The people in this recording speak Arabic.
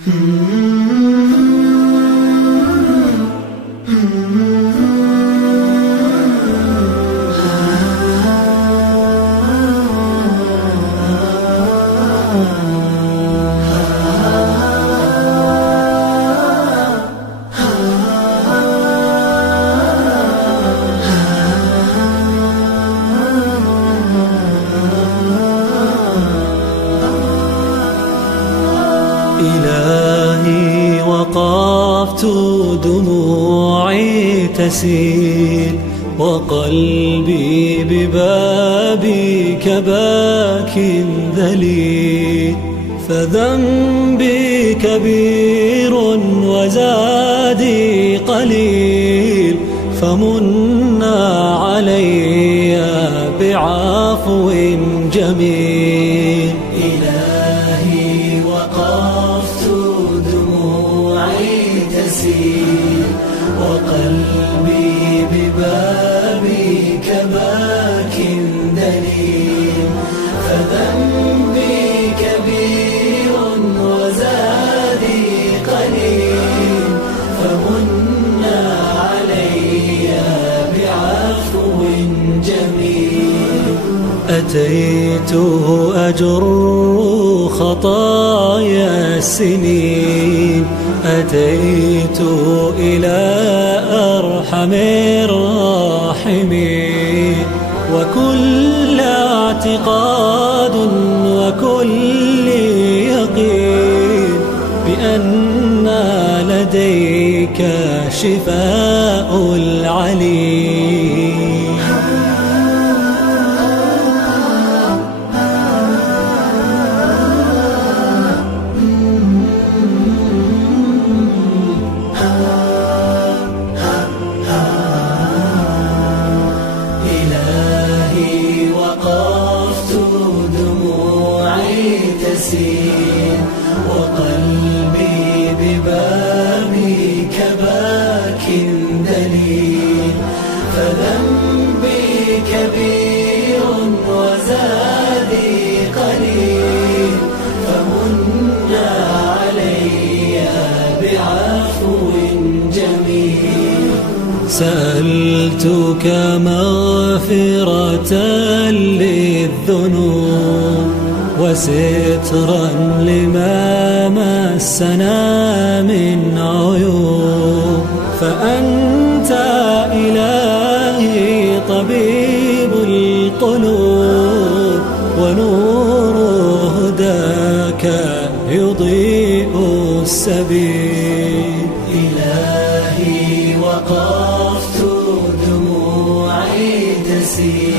إلهي وقفت دموعي تسيل وقلبي ببابك باك ذليل، فذنبي كبير وزادي قليل، فمنا علي بعفو جميل. إلهي وقفت دموعي تسيل وقلبي ببابك باك دليل، فذنبي كبير وزادي قليل، فمنا علي بعفو جميل. أتيت أجر خطايا السنين، أتيت إلى أرحم الراحمين، وكل اعتقاد وكل يقين بأن لديك شفاء العليل. تسيل وقلبي ببابك باك دليل، فذنبي كبير وزادي قليل، فمنا علي بعفو جميل. سألتك مغفرة للذنوب وسترا لما مسنا من عيوب، فأنت إلهي طبيب القلوب، ونور هداك يضيء السبيل. إلهي وقفت دموعي تسيل